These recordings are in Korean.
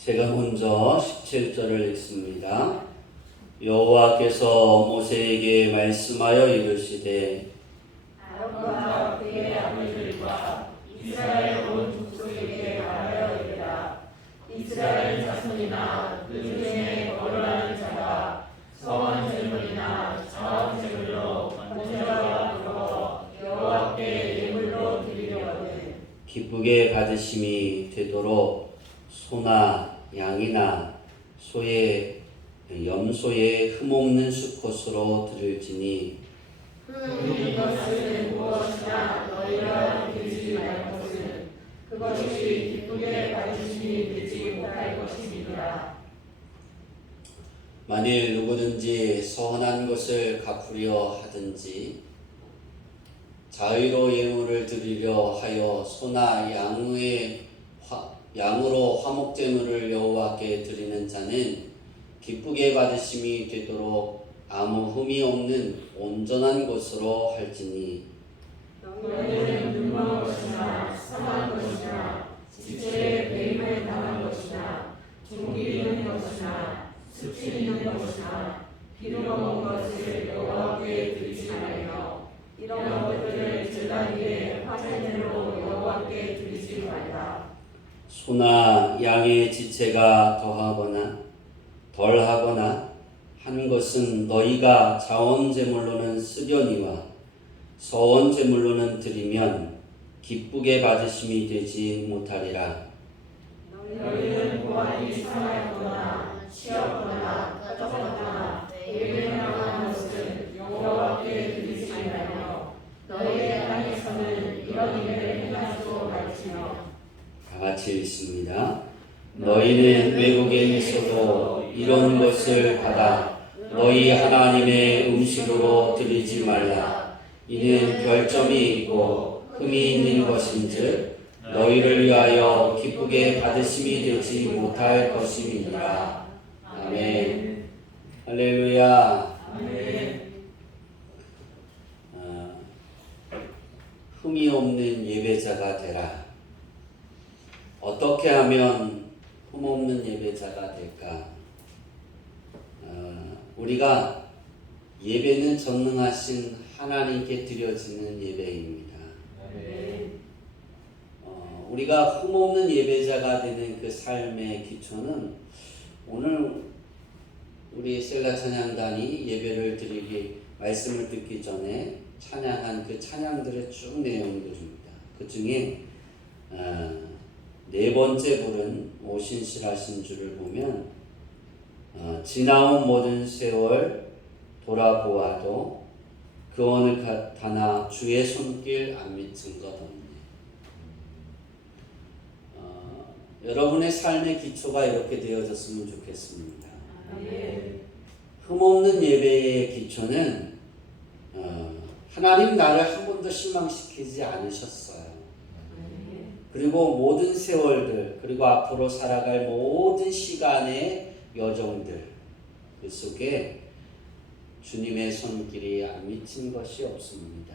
제가 먼저 17절을 읽습니다. 여호와께서 모세에게 말씀하여 이르시되 아론과 그의 아들들과 이스라엘 온 족속에게 말하여 이르라. 이스라엘 자손이나 그 중에 거류하는 자가 서원 제물이나 자원 제물로 번제와 드려 여호와께 예물로 드리려거든 기쁘게 받으심이 되도록 소나 양이나 소의 염소의 흠없는 수컷으로 드릴지니 흠 것은 무엇이나 너희가 드리지 말 것은 그것이 기쁘게 받으심이 되지 못할 것이니라. 만일 누구든지 선한 것을 갚으려 하든지 자의로 예물을 드리려 하여 소나 양으로 화목제물을 여호와께 드리는 자는 기쁘게 받으심이 되도록 아무 흠이 없는 온전한 것으로 할지니 너희는 눈먼 것이나 상한 것이나 지체에 배임을 당한 것이나 종기 있는 것이나 수치 있는 것이나 비루먹은 것을 여호와께 드리지 말며 이런 것들을 제단 위에 화제물로 여호와께 드리지 말라. 소나 양의 지체가 더하거나 덜하거나 한 것은 너희가 자원제물로는 쓰려니와 서원제물로는 드리면 기쁘게 받으심이 되지 못하리라. 너희는 보안이 상하였거나 치였거나 떠졌거나 예배당한 것은 여호와께 드리지 말며 너희의 땅에서는 이런 일을 행하지도 말지며. 다 같이 읽습니다. 너희는 외국에서도 이런 것을 받아 너희 하나님의 음식으로 드리지 말라. 이는 별점이 있고 흠이 있는 것인즉 너희를 위하여 기쁘게 받으심이 되지 못할 것임이니라. 아멘. 할렐루야. 아멘. 흠이 없는 예배자가 되라. 어떻게 하면 흠없는 예배자가 될까? 우리가 예배는 전능하신 하나님께 드려지는 예배입니다. 우리가 흠없는 예배자가 되는 그 삶의 기초는 오늘 우리 셀라 찬양단이 예배를 드리기 말씀을 듣기 전에 찬양한 그 찬양들의 쭉 내용들입니다. 그 중에 네 번째 부른 오신실하신 주를 보면 지나온 모든 세월 돌아보아도 그 어느 하나 주의 손길 안 미친 것 없네. 여러분의 삶의 기초가 이렇게 되어졌으면 좋겠습니다. 흠없는 예배의 기초는 하나님 나를 한 번도 실망시키지 않으셨어요. 그리고 모든 세월들, 그리고 앞으로 살아갈 모든 시간의 여정들, 그 속에 주님의 손길이 안 미친 것이 없습니다.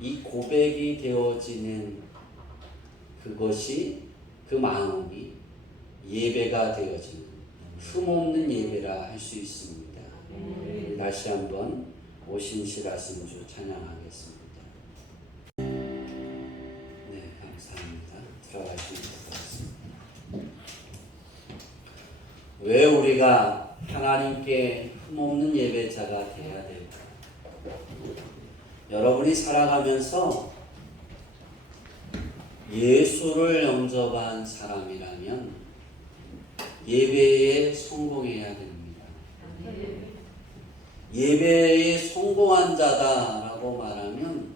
이 고백이 되어지는 그것이, 그 마음이 예배가 되어지는 흠없는 예배라 할 수 있습니다. 다시 한번 오신실하신 주 찬양하겠습니다. 감사합니다. 들어가시면 되겠습니다. 왜 우리가 하나님께 흠없는 예배자가 되어야 될까? 여러분이 살아가면서 예수를 영접한 사람이라면 예배에 성공해야 됩니다. 예배에 성공한 자다라고 말하면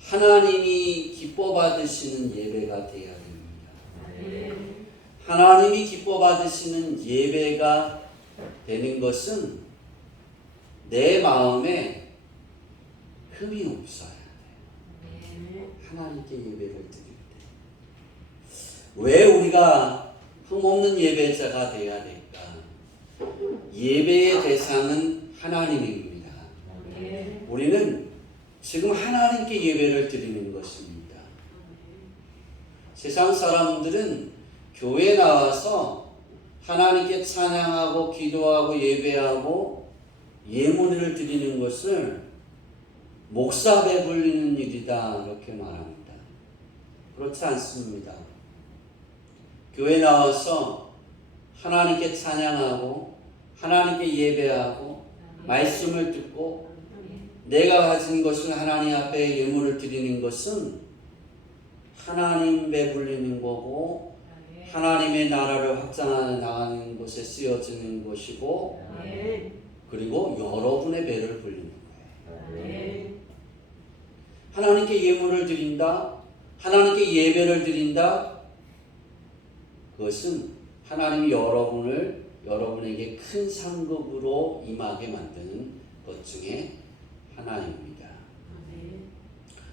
하나님이 기뻐 받으시는 예배가 되어야 됩니다. 하나님이 기뻐 받으시는 예배가 되는 것은 내 마음에 흠이 없어야 돼요. 하나님께 예배를 드릴 때. 왜 우리가 흠없는 예배자가 되어야 될까? 예배의 대상은 하나님입니다. 우리는 지금 하나님께 예배를 드리는 것입니다. 세상 사람들은 교회에 나와서 하나님께 찬양하고 기도하고 예배하고 예물을 드리는 것을 목사 배불리는 일이다 이렇게 말합니다. 그렇지 않습니다. 교회 나와서 하나님께 찬양하고 하나님께 예배하고 말씀을 듣고 내가 가진 것을 하나님 앞에 예물을 드리는 것은 하나님 배불리는 거고 하나님의 나라를 확장해 나가는 곳에 쓰여지는 것이고 그리고 여러분의 배를 불리는 거예요. 하나님께 예물을 드린다, 하나님께 예배를 드린다. 그것은 하나님이 여러분에게 큰 상급으로 임하게 만드는 것 중에 하나입니다.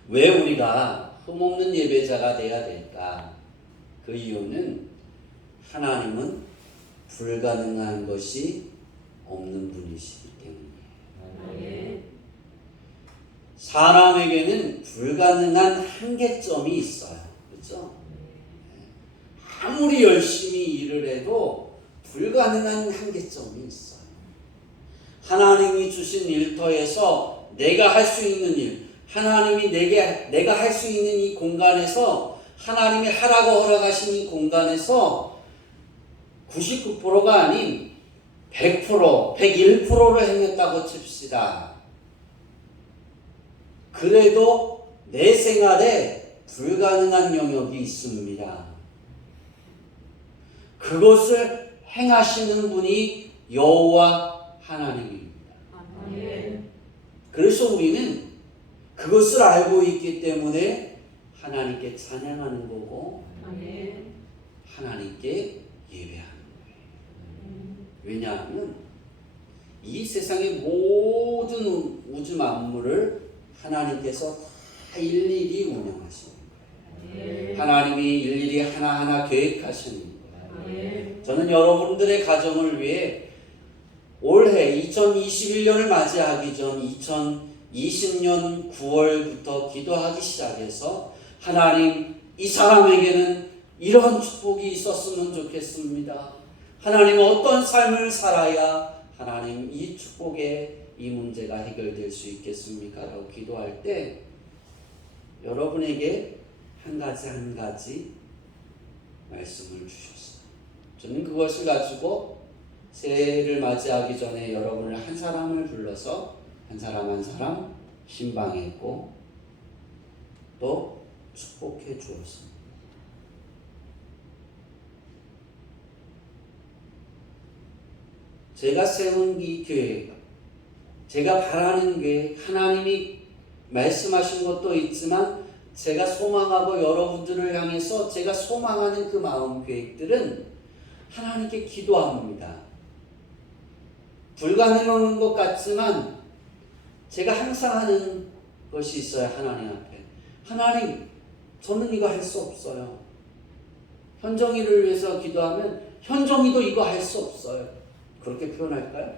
왜 우리가 흠없는 예배자가 돼야 될까? 그 이유는 하나님은 불가능한 것이 없는 분이시기 때문이에요. 사람에게는 불가능한 한계점이 있어요. 그렇죠? 아무리 열심히 일을 해도 불가능한 한계점이 있어요. 하나님이 주신 일터에서 내가 할 수 있는 일, 하나님이 내가 할 수 있는 이 공간에서 하나님이 하라고 허락하신 이 공간에서 99%가 아닌 100%, 101%를 행했다고 칩시다. 그래도 내 생활에 불가능한 영역이 있습니다. 그것을 행하시는 분이 여호와 하나님입니다. 그래서 우리는 그것을 알고 있기 때문에 하나님께 찬양하는 거고 하나님께 예배하는 거예요. 왜냐하면 이 세상의 모든 우주 만물을 하나님께서 다 일일이 운영하시는 거예요. 하나님이 일일이 하나하나 계획하시는 거예요. 저는 여러분들의 가정을 위해 올해 2021년을 맞이하기 전 2020년 9월부터 기도하기 시작해서 하나님, 이 사람에게는 이런 축복이 있었으면 좋겠습니다. 하나님, 어떤 삶을 살아야 하나님 이 축복에 이 문제가 해결될 수 있겠습니까? 라고 기도할 때 여러분에게 한 가지 말씀을 주셨어요. 저는 그것을 가지고 새해를 맞이하기 전에 여러분을 한 사람을 불러서 한 사람 신방했고 또 축복해 주었습니다. 제가 세운 이 계획, 제가 바라는 계획, 하나님이 말씀하신 것도 있지만 제가 소망하고 여러분들을 향해서 제가 소망하는 그 마음 계획들은 하나님께 기도합니다. 불가능한 것 같지만 제가 항상 하는 것이 있어요. 하나님 앞에. 하나님, 저는 이거 할 수 없어요. 현정이를 위해서 기도하면 현정이도 이거 할 수 없어요. 그렇게 표현할까요?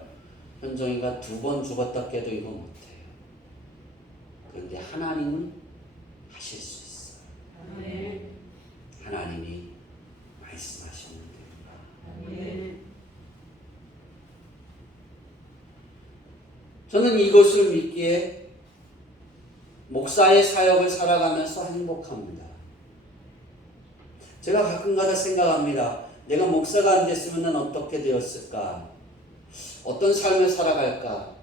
현정이가 2번 죽었다 깨도 이거 못해요. 그런데 하나님은 하실 수 있어요. 하나님이 말씀하시는 겁니다. 저는 이것을 믿기에 목사의 사역을 살아가면서 행복합니다. 제가 가끔가다 생각합니다. 내가 목사가 안 됐으면 어떻게 되었을까? 어떤 삶을 살아갈까?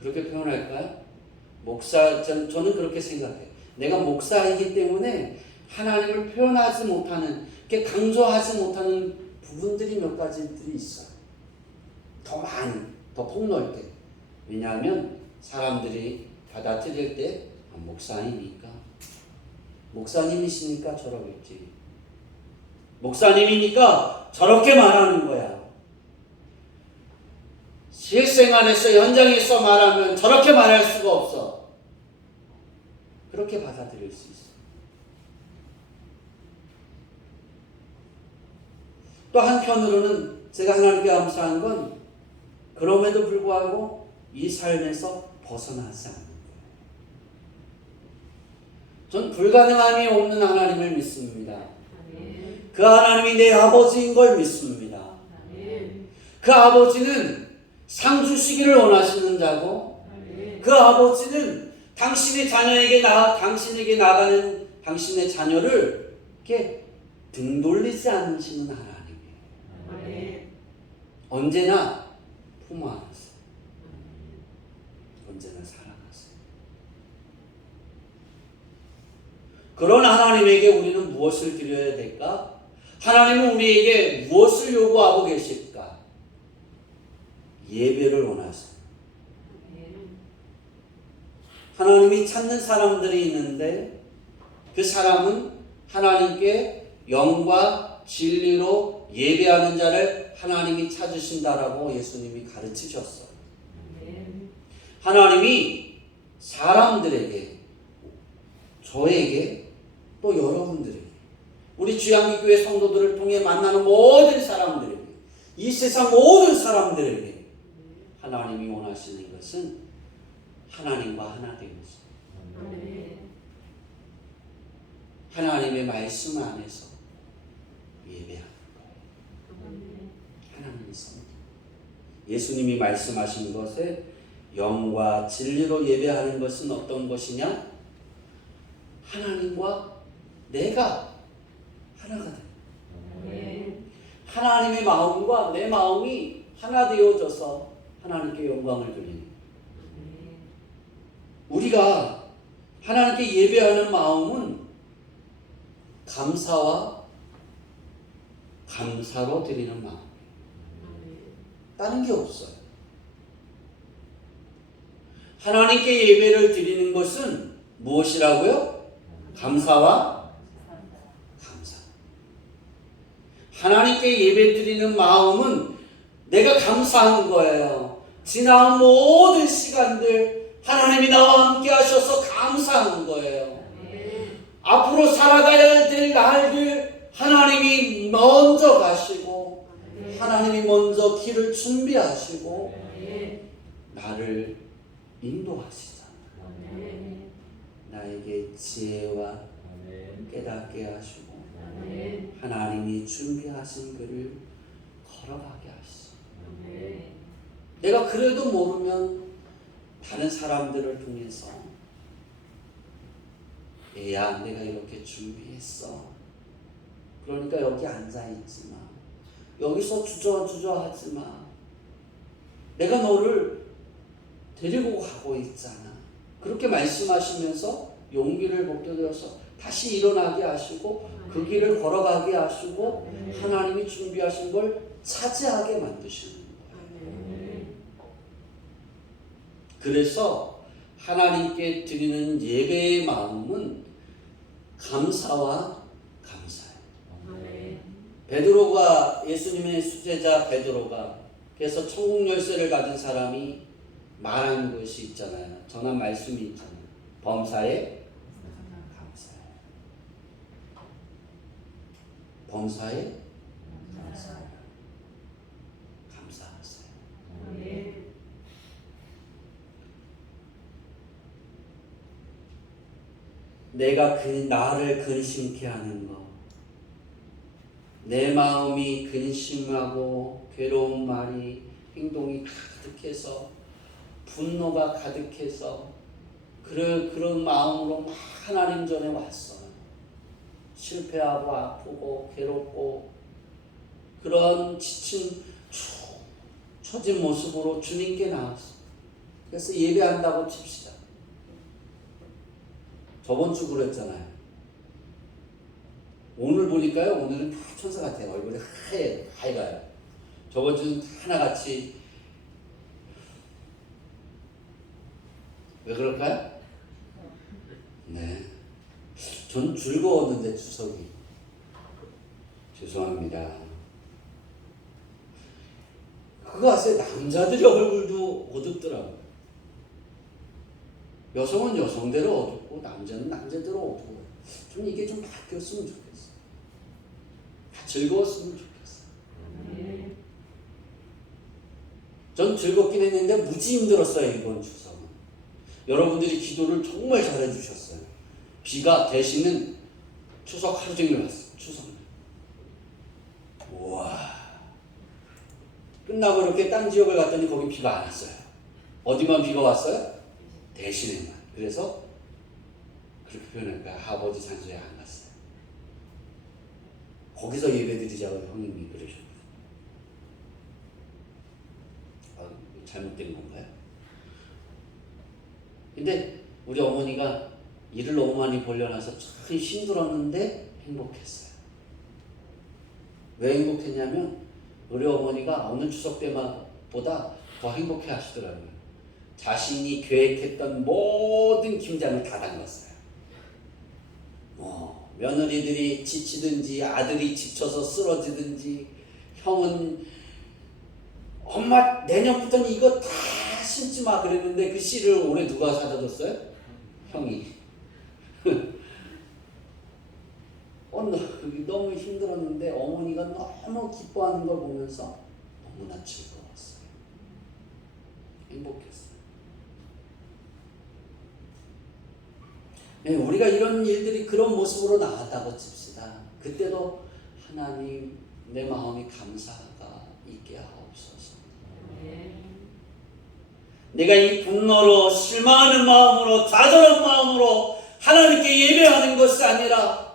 그렇게 표현할까요? 저는 그렇게 생각해요. 내가 목사이기 때문에 하나님을 표현하지 못하는, 이렇게 강조하지 못하는 부분들이 몇 가지들이 있어요. 더 많이, 더 폭넓게. 왜냐하면 사람들이 받아들일 때 목사님이니까, 목사님이시니까 저러겠지. 목사님이니까 저렇게 말하는 거야. 실생활에서 현장에서 말하면 저렇게 말할 수가 없어. 그렇게 받아들일 수 있어. 또 한편으로는 제가 하나님께 감사한 건 그럼에도 불구하고 이 삶에서 벗어나지 않는 거예요. 전 불가능함이 없는 하나님을 믿습니다. 그 하나님이 내 아버지인 걸 믿습니다. 그 아버지는 상 주시기를 원하시는 자고, 그 아버지는 당신의 자녀에게 당신에게 나가는 당신의 자녀를 이렇게 등 돌리지 않으시는 하나님이에요. 언제나 품어 안으세요. 언제나 사랑하세요. 그런 하나님에게 우리는 무엇을 드려야 될까? 하나님은 우리에게 무엇을 요구하고 계실까? 예배를 원하세요. 하나님이 찾는 사람들이 있는데 그 사람은 하나님께 영과 진리로 예배하는 자를 하나님이 찾으신다라고 예수님이 가르치셨어요. 하나님이 사람들에게, 저에게, 또 여러분들에게, 우리 주양기교회 성도들을 통해 만나는 모든 사람들에게, 이 세상 모든 사람들에게 하나님이 원하시는 것은 하나님과 하나 되는 것입니다. 하나님의 말씀 안에서 예배하는 거예요. 하나님의 성. 예수님이 말씀하신 것에 영과 진리로 예배하는 것은 어떤 것이냐? 하나님과 내가 하나가 돼. 하나님의 마음과 내 마음이 하나 되어져서 하나님께 영광을 돌리는. 우리가 하나님께 예배하는 마음은 감사와 감사로 드리는 마음. 다른 게 없어요. 하나님께 예배를 드리는 것은 무엇이라고요? 감사와 감사. 하나님께 예배 드리는 마음은 내가 감사하는 거예요. 지나온 모든 시간들 하나님이 나와 함께 하셔서 감사하는 거예요. 앞으로 살아가야 될 날들 하나님이 먼저 가시고 하나님이 먼저 길을 준비하시고 나를 인도하시잖아요. 나에게 지혜와 깨닫게 하시고 하나님이 준비하신 길을 걸어가게 하시죠. 내가 그래도 모르면 다른 사람들을 통해서 야, 내가 이렇게 준비했어. 그러니까 여기 앉아있지 마. 여기서 주저하지 마. 내가 너를 데리고 가고 있잖아. 그렇게 말씀하시면서 용기를 복돋여서 다시 일어나게 하시고 그 길을 걸어가게 하시고 하나님이 준비하신 걸 차지하게 만드시는 거예요. 그래서 하나님께 드리는 예배의 마음은 감사와 감사예요. 베드로가, 예수님의 수제자 베드로가, 그래서 천국 열쇠를 가진 사람이 말한 것이 있잖아요. 전한 말씀이 있잖아요. 범사에 감사해요. 범사에 감사해요. 감사하세요. 내가 나를 근심케 하는 것, 내 마음이 근심하고 괴로운 말이, 행동이 가득해서 분노가 가득해서 그런 마음으로 막 하나님 전에 왔어요. 실패하고 아프고 괴롭고 그런 지친 처진 모습으로 주님께 나왔어요. 그래서 예배한다고 칩시다. 저번 주 그랬잖아요. 오늘 보니까요, 오늘은 다 천사 같아요. 얼굴이 하얘가요. 저번 주는 하나같이. 왜 그럴까요? 네. 전 즐거웠는데, 추석이. 죄송합니다. 그거 아세요? 남자들의 얼굴도 어둡더라고요. 여성은 여성대로 어둡고 남자는 남자대로 어두워요. 좀 이게 좀 바뀌었으면 좋겠어요. 다 즐거웠으면 좋겠어요. 전 즐겁긴 했는데 무지 힘들었어요. 이번 추석은. 여러분들이 기도를 정말 잘해주셨어요. 비가 대신은 추석 하루 종일 왔어요. 추석. 우와. 끝나고 이렇게 딴 지역을 갔더니 거기 비가 안 왔어요. 어디만 비가 왔어요? 대신에만. 그래서 그렇게 표현할까? 아버지 산소에 안 갔어요. 거기서 예배드리자고 형님이 그러셨거든요. 잘못된 건가요? 근데 우리 어머니가 일을 너무 많이 벌려놔서 참 힘들었는데 행복했어요. 왜 행복했냐면 우리 어머니가 어느 추석 때보다 더 행복해 하시더라고요. 자신이 계획했던 모든 김장을 다 담갔어요. 며느리들이 지치든지 아들이 지쳐서 쓰러지든지 형은 엄마 내년부터는 이거 다 심지 마 그랬는데 그 씨를 올해 누가 사다 줬어요? 형이. 너무 힘들었는데 어머니가 너무 기뻐하는 걸 보면서 너무나 즐거웠어요. 행복했어요. 네, 우리가 이런 일들이 그런 모습으로 나왔다고 칩시다. 그때도 하나님 내 마음이 감사가 있게 하옵소서. 내가 이 분노로 실망하는 마음으로 좌절한 마음으로 하나님께 예배하는 것이 아니라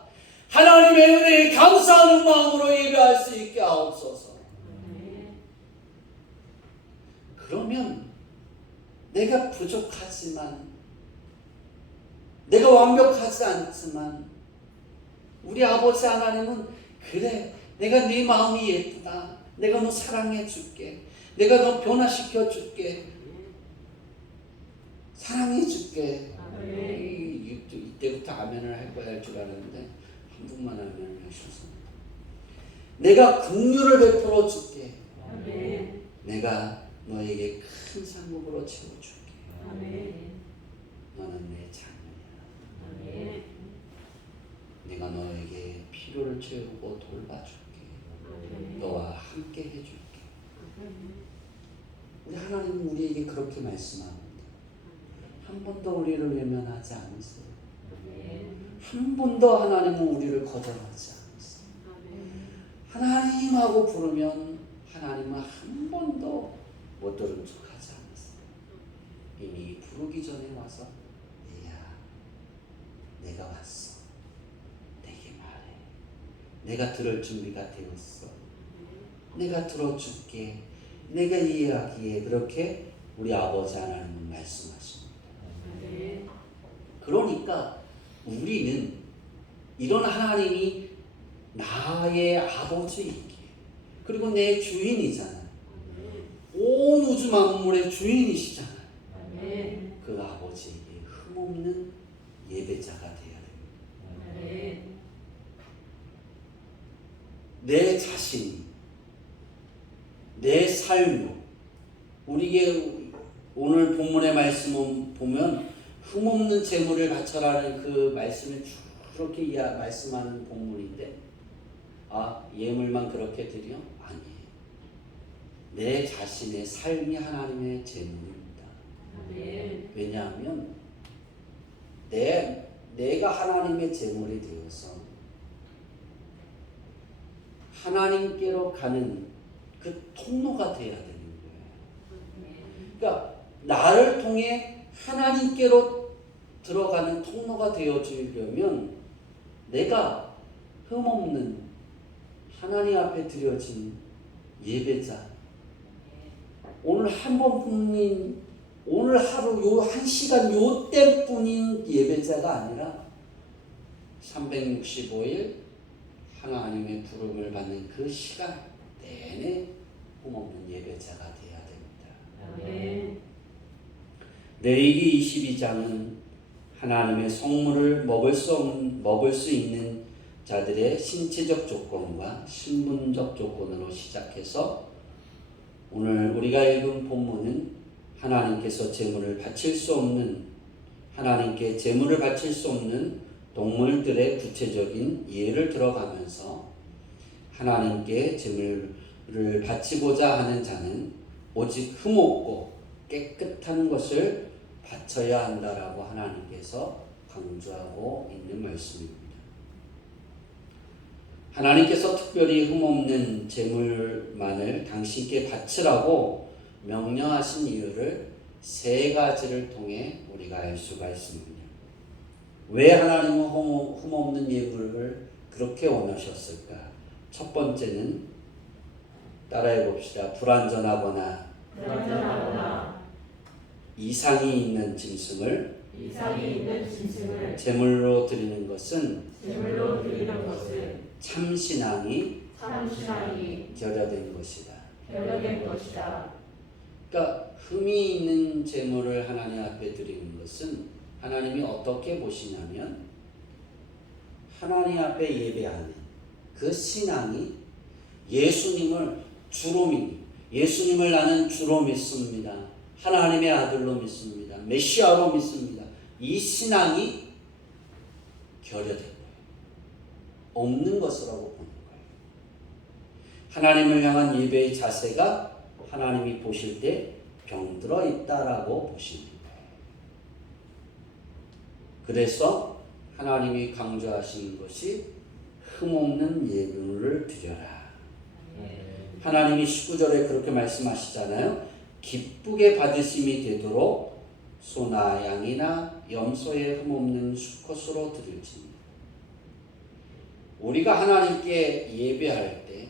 하나님의 은혜에 감사하는 마음으로 예배할 수 있게 하옵소서. 그러면 내가 부족하지만 내가 완벽하지 않지만 우리 아버지 하나님은 그래 내가 네 마음이 예쁘다. 내가 너 사랑해 줄게. 내가 너 변화시켜 줄게. 사랑해 줄게. 이때부터 아멘을 할 거야 할 줄 알았는데 한 분만 아멘을 하셔서 내가 긍휼을 베풀어 줄게. 내가 너에게 큰 상급으로 채워줄게. 너는 내 자녀야. 내가 너에게 필요를 채우고 돌봐줄게. 너와 함께 해줄게. 우리 하나님은 우리에게 그렇게 말씀합니다. 한 번도 우리를 외면하지 않으세요. 한 번도 하나님은 우리를 거절하지 않으세요. 하나님하고 부르면 하나님은 한 번도 못 들은 척하지 않으세요. 이미 부르기 전에 와서 얘야 내가 왔어. 내게 말해. 내가 들을 준비가 되었어. 내가 들어줄게. 내가 이해하기에 그렇게 우리 아버지 하나님은 말씀하십니다. 그러니까 우리는 이런 하나님이 나의 아버지이기에 그리고 내 주인이잖아요. 온 우주 만물의 주인이시잖아요. 그 아버지에게 흠없는 예배자가 되어야 됩니다. 내 자신, 내 삶, 우리에게 오늘 본문의 말씀을 보면 흠없는 재물을 바쳐라는 그 말씀을 그렇게 말씀하는 본문인데 예물만 그렇게 드려? 아니에요. 내 자신의 삶이 하나님의 재물입니다. 왜냐하면 내가 하나님의 재물이 되어서 하나님께로 가는 그 통로가 되어야 되는 거예요. 그러니까 나를 통해 하나님께로 들어가는 통로가 되어주려면 내가 흠없는 하나님 앞에 드려진 예배자, 오늘 한 번뿐인 오늘 하루 요 한 시간 요 때뿐인 예배자가 아니라 365일 하나님의 부름을 받는 그 시간 내내 흠없는 예배자가 되어야 됩니다. 레위기 22장은 하나님의 성물을 먹을 수 있는 자들의 신체적 조건과 신분적 조건으로 시작해서 오늘 우리가 읽은 본문은 하나님께서 제물을 바칠 수 없는 하나님께 제물을 바칠 수 없는 동물들의 구체적인 예를 들어가면서 하나님께 제물을 바치고자 하는 자는 오직 흠없고 깨끗한 것을 바쳐야 한다라고 하나님께서 강조하고 있는 말씀입니다. 하나님께서 특별히 흠없는 제물만을 당신께 바치라고 명령하신 이유를 세 가지를 통해 우리가 알 수가 있습니다. 왜 하나님은 흠없는 예물을 그렇게 원하셨을까? 첫 번째는 따라해 봅시다. 불완전하거나 이상이 있는 짐승을 제물로 드리는 것은 참신앙이 결여된 것이다. 그러니까 흠이 있는 제물을 하나님 앞에 드리는 것은 하나님이 어떻게 보시냐면 하나님 앞에 예배하는 그 신앙이 예수님을 나는 주로 믿습니다. 하나님의 아들로 믿습니다. 메시아로 믿습니다. 이 신앙이 결여된 거예요. 없는 것이라고 보는 거예요. 하나님을 향한 예배의 자세가 하나님이 보실 때 병들어 있다라고 보시는 거예요. 그래서 하나님이 강조하시는 것이 흠없는 예물을 드려라. 하나님이 19절에 그렇게 말씀하시잖아요. 기쁘게 받으심이 되도록 소나 양이나 염소의 흠없는 수컷으로 드릴지니. 우리가 하나님께 예배할 때,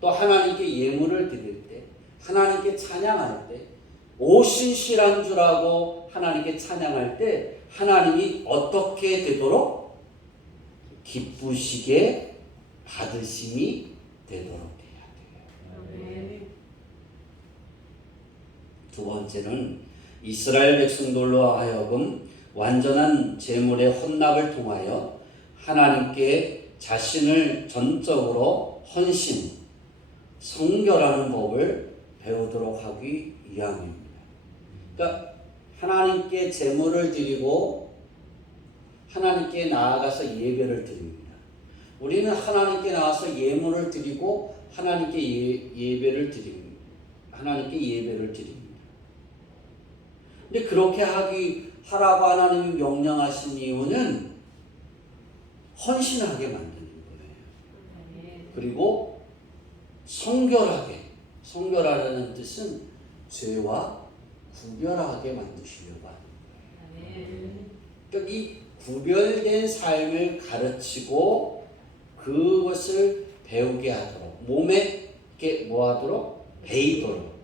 또 하나님께 예물을 드릴 때, 하나님께 찬양할 때, 오신실한 주라고 하나님께 찬양할 때 하나님이 어떻게 되도록? 기쁘시게 받으심이 되도록 돼야 돼요. 두 번째는 이스라엘 백성들로 하여금 완전한 제물의 헌납을 통하여 하나님께 자신을 전적으로 헌신, 성결하는 법을 배우도록 하기 위함입니다. 그러니까 하나님께 제물을 드리고 하나님께 나아가서 예배를 드립니다. 우리는 하나님께 나와서 예물을 드리고 하나님께 예배를 드립니다. 근데 그렇게 하라고 하나님이 명령하신 이유는 헌신하게 만드는 거예요. 그리고 성결하라는 뜻은 죄와 구별하게 만드시려고 하는 거예요. 그러니까 이 구별된 삶을 가르치고 그것을 배우게 하도록, 몸에 이렇게 뭐하도록? 배이도록,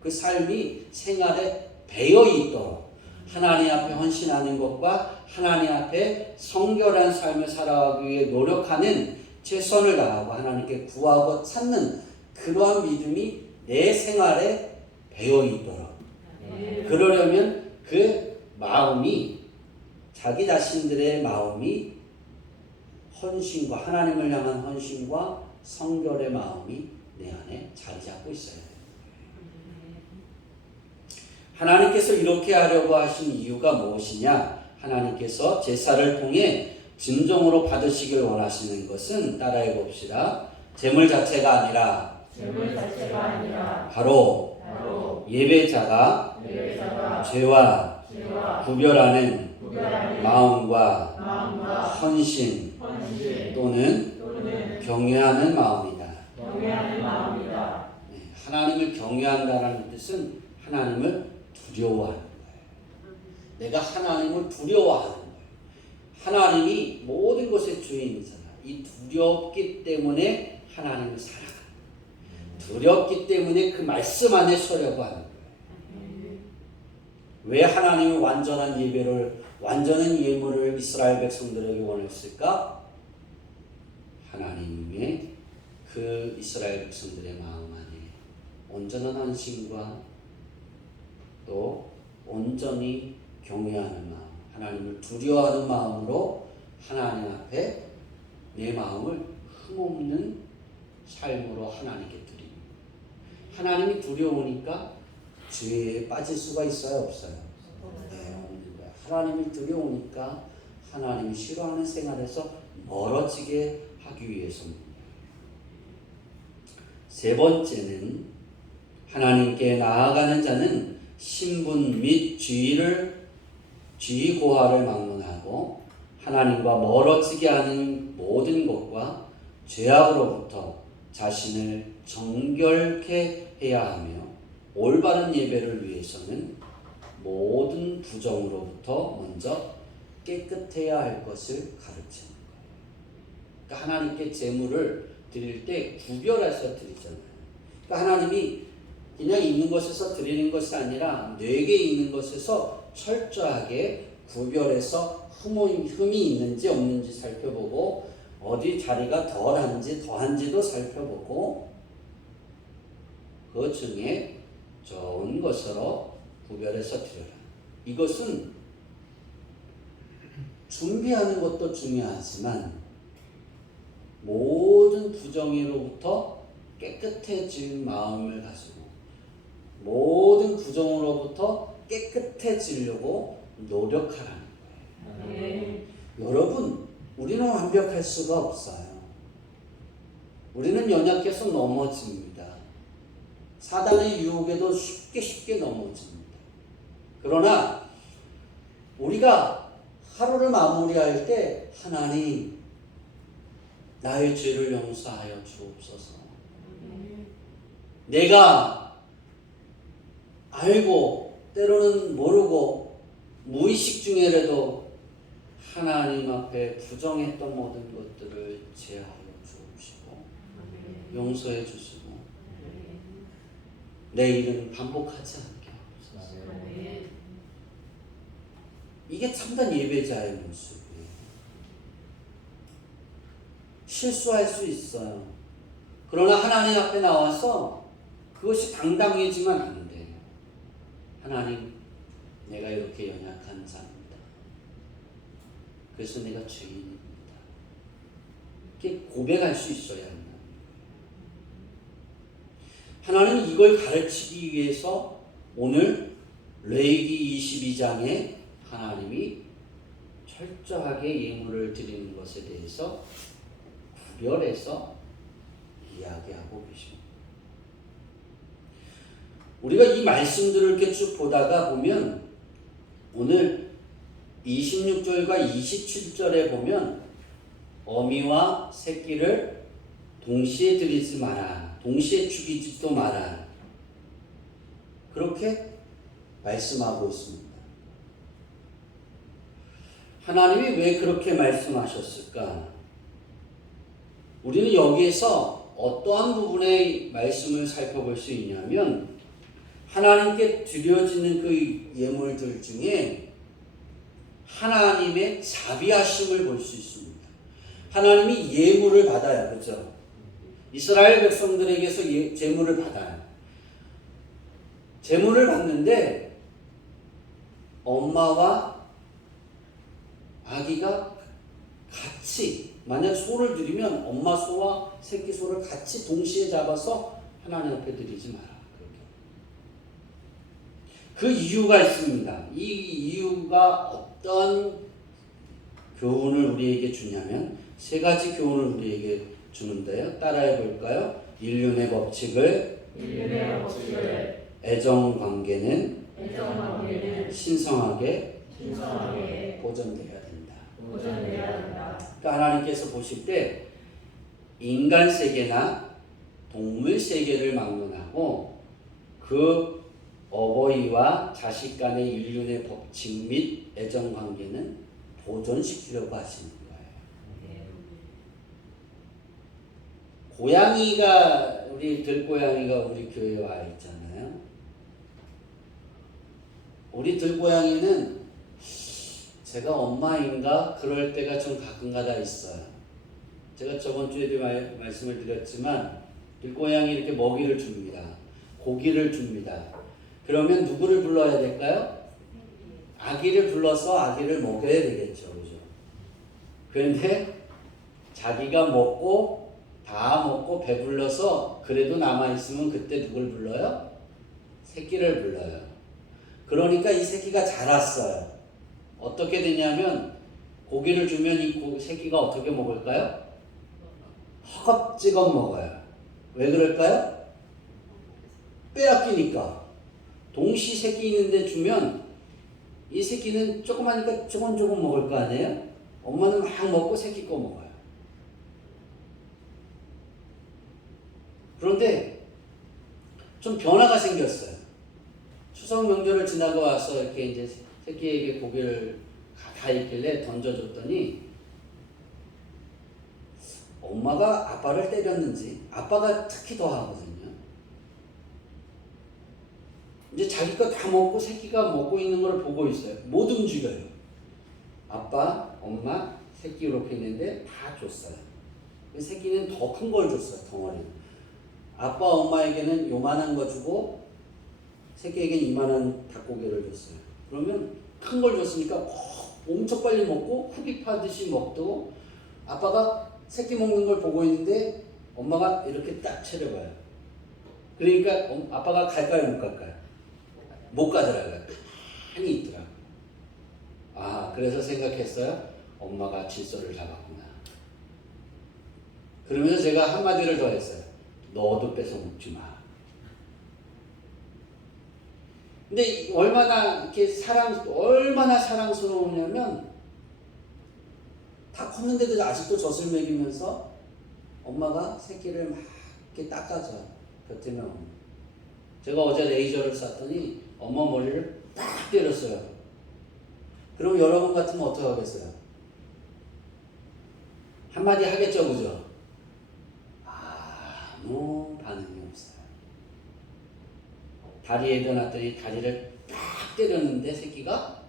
그 삶이 생활에 배어 있도록 하나님 앞에 헌신하는 것과 하나님 앞에 성결한 삶을 살아가기 위해 노력하는, 최선을 다하고 하나님께 구하고 찾는 그러한 믿음이 내 생활에 배어 있도록. 그러려면 그 마음이, 자기 자신들의 마음이 헌신과, 하나님을 향한 헌신과 성결의 마음이 내 안에 자리 잡고 있어야 돼요. 하나님께서 이렇게 하려고 하신 이유가 무엇이냐? 하나님께서 제사를 통해 진정으로 받으시길 원하시는 것은, 따라해 봅시다. 제물 자체가 아니라 바로 예배자가 죄와 구별하는 마음과 헌신 또는 경외하는 마음이다. 하나님을 경외한다는 뜻은 하나님을 두려워하는 거예요. 내가 하나님을 두려워하는 거예요. 하나님이 모든 것의 주인이잖아. 이 두렵기 때문에 하나님을 사랑하는 거예요. 두렵기 때문에 그 말씀 안에 서려고 하는 거예요. 왜 하나님이 완전한 예물을 이스라엘 백성들에게 원했을까? 하나님의 그 이스라엘 백성들의 마음 안에 온전한 헌신과 또 온전히 경외하는 마음, 하나님을 두려워하는 마음으로 하나님 앞에 내 마음을 흠없는 삶으로 하나님께 드립니다. 하나님이 두려우니까 죄에 빠질 수가 있어요, 없어요? 네, 없는 거예요. 하나님이 두려우니까 하나님이 싫어하는 생활에서 멀어지게 하기 위해서입니다. 세 번째는 하나님께 나아가는 자는 신분 및 지위 고하를 막론하고 하나님과 멀어지게 하는 모든 것과 죄악으로부터 자신을 정결케 해야 하며 올바른 예배를 위해서는 모든 부정으로부터 먼저 깨끗해야 할 것을 가르치는 거예요. 그러니까 하나님께 제물을 드릴 때 구별해서 드리잖아요. 그러니까 하나님이 그냥 있는 것에서 드리는 것이 아니라 뇌게 있는 것에서 철저하게 구별해서 흠이 있는지 없는지 살펴보고 어디 자리가 덜한지 더한지도 살펴보고 그 중에 좋은 것으로 구별해서 드려라. 이것은 준비하는 것도 중요하지만 모든 부정으로부터 깨끗해진 마음을 가지고 모든 부정으로부터 깨끗해지려고 노력하라는 거예요. 여러분, 우리는 완벽할 수가 없어요. 우리는 연약해서 넘어집니다. 사단의 유혹에도 쉽게 넘어집니다. 그러나 우리가 하루를 마무리할 때 하나님, 나의 죄를 용서하여 주옵소서. 내가 알고 때로는 모르고 무의식 중에라도 하나님 앞에 부정했던 모든 것들을 제하여 주옵시고 용서해 주시고 내일은 반복하지 않게 하옵소서. 이게 참된 예배자의 모습이에요. 실수할 수 있어요. 그러나 하나님 앞에 나와서 그것이 당당해지면 안 돼요. 하나님, 내가 이렇게 연약한 자입니다. 그래서 내가 죄인입니다. 이렇게 고백할 수 있어야 합니다. 하나님은 이걸 가르치기 위해서 오늘 레위기 22장에 하나님이 철저하게 예물을 드리는 것에 대해서 구별해서 이야기하고 계십니다. 우리가 이 말씀들을 이렇게 쭉 보다가 보면 오늘 26절과 27절에 보면 어미와 새끼를 동시에 드리지 마라. 동시에 죽이지도 마라. 그렇게 말씀하고 있습니다. 하나님이 왜 그렇게 말씀하셨을까? 우리는 여기에서 어떠한 부분의 말씀을 살펴볼 수 있냐면 하나님께 드려지는 그 예물들 중에 하나님의 자비하심을 볼 수 있습니다. 하나님이 예물을 받아요. 그렇죠? 이스라엘 백성들에게서 제물을 받아요. 제물을 받는데 엄마와 아기가 같이 만약 소를 드리면 엄마 소와 새끼 소를 같이 동시에 잡아서 하나님 앞에 드리지 마라. 그 이유가 있습니다. 이 이유가 어떤 교훈을 우리에게 주냐면 세 가지 교훈을 우리에게 주는데요. 따라해 볼까요? 인륜의 법칙을 애정 관계는 신성하게 보존되어야 된다. 그러니까 하나님께서 보실 때 인간 세계나 동물 세계를 막론하고 그 어버이와 자식 간의 인륜의 법칙 및 애정 관계는 보존시키려고 하시는 거예요. 고양이가 우리 들고양이가 우리 교회에 와 있잖아요. 우리 들고양이는 제가 엄마인가 그럴 때가 좀 가끔가다 있어요. 제가 저번 주에도 말씀을 드렸지만 들고양이 이렇게 먹이를 줍니다. 고기를 줍니다. 그러면 누구를 불러야 될까요? 아기를 불러서 아기를 먹여야 되겠죠. 그죠? 그런데 자기가 먹고 다 먹고 배불러서 그래도 남아있으면 그때 누굴 불러요? 새끼를 불러요. 그러니까 이 새끼가 자랐어요. 어떻게 되냐면 고기를 주면 이 새끼가 어떻게 먹을까요? 허겁지겁 먹어요. 왜 그럴까요? 빼앗기니까. 동시 새끼 있는데 주면 이 새끼는 조그마니까 조금 먹을 거 아니에요? 엄마는 막 먹고 새끼 거 먹어요. 그런데 좀 변화가 생겼어요. 추석 명절을 지나고 와서 이렇게 이제 새끼에게 고기를 다 있길래 던져줬더니 엄마가 아빠를 때렸는지, 아빠가 특히 더 하거든요. 이제 자기 거 다 먹고 새끼가 먹고 있는 걸 보고 있어요. 못 움직여요. 아빠, 엄마, 새끼 이렇게 있는데 다 줬어요. 새끼는 더 큰 걸 줬어요. 덩어리. 아빠, 엄마에게는 요만한 거 주고 새끼에게는 이만한 닭고기를 줬어요. 그러면 큰 걸 줬으니까 엄청 빨리 먹고 흡입하듯이 먹고, 아빠가 새끼 먹는 걸 보고 있는데 엄마가 이렇게 딱 차려봐요. 그러니까 아빠가 갈까요, 못 갈까요? 못 가더라고요. 가만히 있더라고요. 아, 그래서 생각했어요. 엄마가 질서를 잡았구나. 그러면서 제가 한마디를 더 했어요. 너도 뺏어 먹지 마. 근데 얼마나 사랑스러우냐면, 다 컸는데도 아직도 젖을 먹이면서 엄마가 새끼를 막 이렇게 닦아줘요. 곁에면. 제가 어제 레이저를 쐈더니 엄마 머리를 딱 때렸어요. 그럼 여러분 같으면 어떻게 하겠어요? 한마디 하겠죠, 그죠? 아무 반응이 없어요. 다리에다 놨더니 다리를 딱 때렸는데 새끼가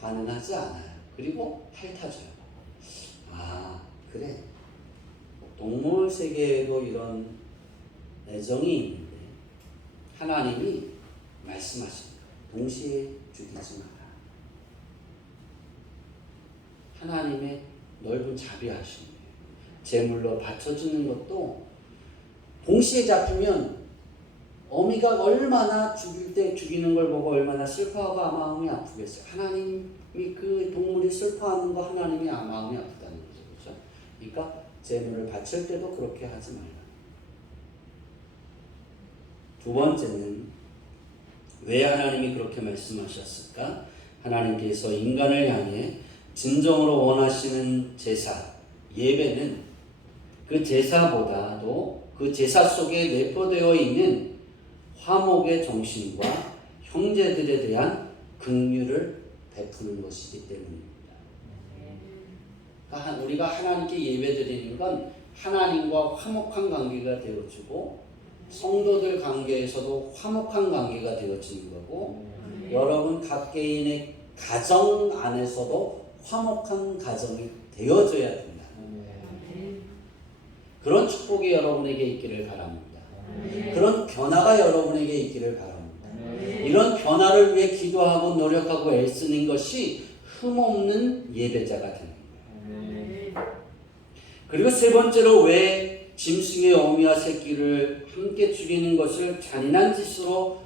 반응하지 않아요. 그리고 핥아줘요. 아, 그래. 동물 세계에도 이런 애정이 있는데 하나님이 말씀하십니다. 동시에 죽이지 마라. 하나님의 넓은 자비하심이에요. 제물로 바쳐주는 것도 동시에 잡히면 어미가 얼마나 죽일 때 죽이는 걸 보고 얼마나 슬퍼하고 마음이 아프겠어요. 하나님이 그 동물이 슬퍼하는 거 하나님이 마음이 아프다는 거죠. 그렇죠? 그러니까 제물을 바칠 때도 그렇게 하지 말라. 두 번째는 왜 하나님이 그렇게 말씀하셨을까? 하나님께서 인간을 향해 진정으로 원하시는 제사, 예배는 그 제사보다도 그 제사 속에 내포되어 있는 화목의 정신과 형제들에 대한 긍휼을 베푸는 것이기 때문입니다. 그러니까 우리가 하나님께 예배드리는 건 하나님과 화목한 관계가 되어지고 성도들 관계에서도 화목한 관계가 되어지는 거고, 여러분 각 개인의 가정 안에서도 화목한 가정이 되어져야 된다. 그런 축복이 여러분에게 있기를 바랍니다. 그런 변화가 여러분에게 있기를 바랍니다. 이런 변화를 위해 기도하고 노력하고 애쓰는 것이 흠없는 예배자가 되는 거예요. 그리고 세 번째로 왜 짐승의 어미와 새끼를 함께 죽이는 것을 잔인한 짓으로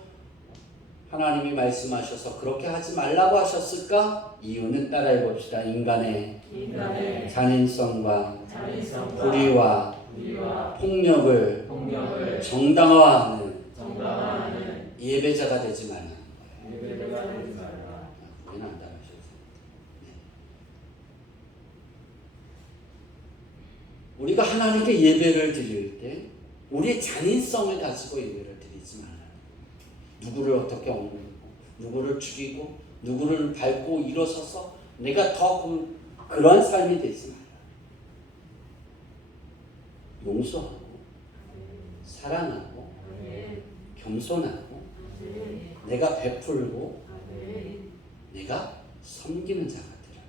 하나님이 말씀하셔서 그렇게 하지 말라고 하셨을까? 이유는 따라해 봅시다. 인간의 잔인성과 불의와 폭력을 정당화하는 예배자가 되지 말라는 거예요. 우리는 안 따라하셔도 우리가 하나님께 예배를 드릴 때 우리의 잔인성을 가지고 예배를 드리지 말아요. 누구를 어떻게 억누르고 누구를 죽이고 누구를 밟고 일어서서 내가 더 그런 삶이 되지 말아요. 용서하고 사랑하고 겸손하고 내가 베풀고 내가 섬기는 자가 되라.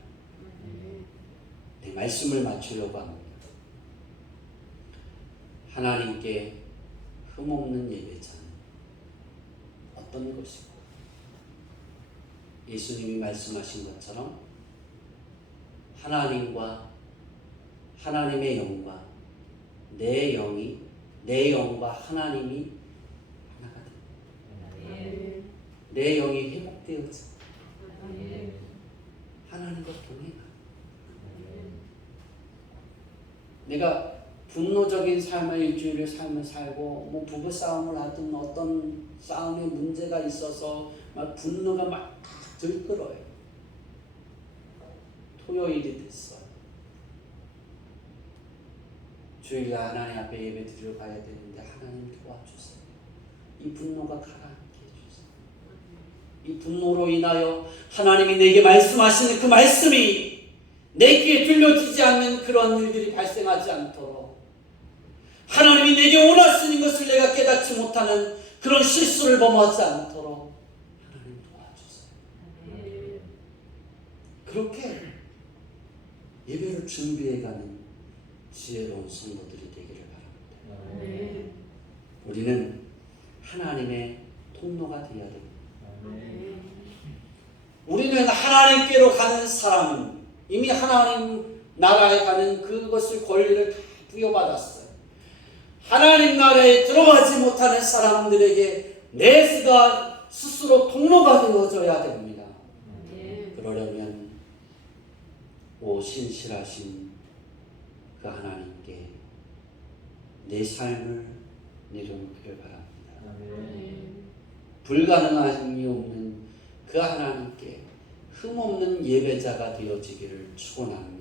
내 말씀을 맞추려고 합니다. 하나님께 흠없는 예배자는 어떤 것이고, 예수님이 말씀하신 것처럼 하나님과 하나님의 영과 내 영과 하나님이 하나가 됩니다. 내 영이 회복되어져 하나님과 동행하고, 내가 분노적인 삶을 일주일을 삶을 살고 뭐 부부 싸움을 하든 어떤 싸움에 문제가 있어서 막 분노가 막 들끓어요. 토요일이 됐어요. 주일날 하나님 앞에 예배 드리러 가야 되는데 하나님 도와주세요. 이 분노가 가라앉게 해주세요. 이 분노로 인하여 하나님이 내게 말씀하시는 그 말씀이 내 귀에 들려지지 않는 그런 일들이 발생하지 않도록, 하나님이 내게 원하시는 것을 내가 깨닫지 못하는 그런 실수를 범하지 않도록 하나님 도와주세요. 그렇게 예배를 준비해가는 지혜로운 성도들이 되기를 바랍니다. 우리는 하나님의 통로가 되어야 됩니다. 우리는 하나님께로 가는 사람은 이미 하나님 나라에 가는 그것을 권리를 다 부여받았어요. 하나님 나라에 들어가지 못하는 사람들에게 내가 스스로 통로가 되어줘야 됩니다. 그러려면 신실하신 그 하나님께 내 삶을 내려놓기를 바랍니다. 불가능함이 없는 그 하나님께 흠없는 예배자가 되어지기를 축원합니다.